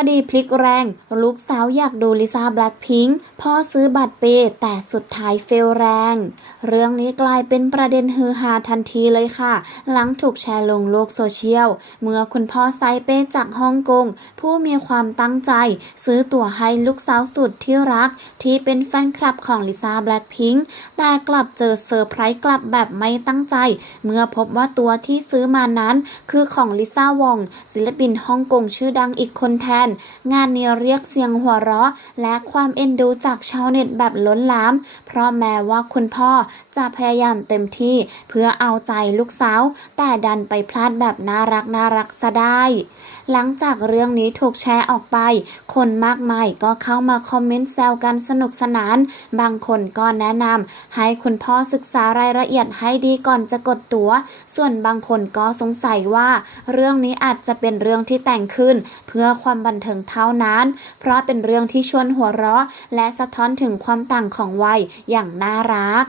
คดีพลิกแรง ลูกสาวอยากดูลิซ่าแบล็คพิงค์พ่อซื้อบัตรเปแต่สุดท้ายเฟลแรง เรื่องนี้กลายเป็นประเด็นฮือฮาทันทีเลยค่ะ หลังถูกแชร์ลงโลกโซเชียล เมื่อคุณพ่อไซเป้จากฮ่องกง ผู้มีความตั้งใจ ซื้อตั๋วให้ลูกสาวสุดที่รัก ที่เป็นแฟนคลับของลิซ่าแบล็คพิงค์แต่กลับเจอเซอร์ไพรส์กลับแบบไม่ตั้งใจ เมื่อพบว่าตัวที่ซื้อมานั้น คือของลิซ่าวองศิลปินฮ่องกงชื่อดังอีกคนแทนงานนี้เรียกเสียงหัวเราะ และความเอ็นดูจากชาวเน็ตแบบล้นหลาม เพราะแม้ว่าคุณพ่อจะพยายามเต็มที่เพื่อเอาใจลูกสาว แต่ดันไปพลาดแบบน่ารักน่ารักซะได้ หลังจากเรื่องนี้ถูกแชร์ออกไป คนมากมายก็เข้ามาคอมเมนต์แซวกันสนุกสนาน บางคนก็แนะนำให้คุณพ่อศึกษารายละเอียดให้ดีก่อนจะกดตัว๋ว ส่วนบางคนก็สงสัยว่า เรื่องนี้อาจจะเป็นเรื่องที่แต่งขึ้น เพื่อความบันเทิงเท่านั้น เพราะเป็นเรื่องที่ชวนหัวเราะ และสะท้อนถึงความต่างของวัยอย่างน่ารัก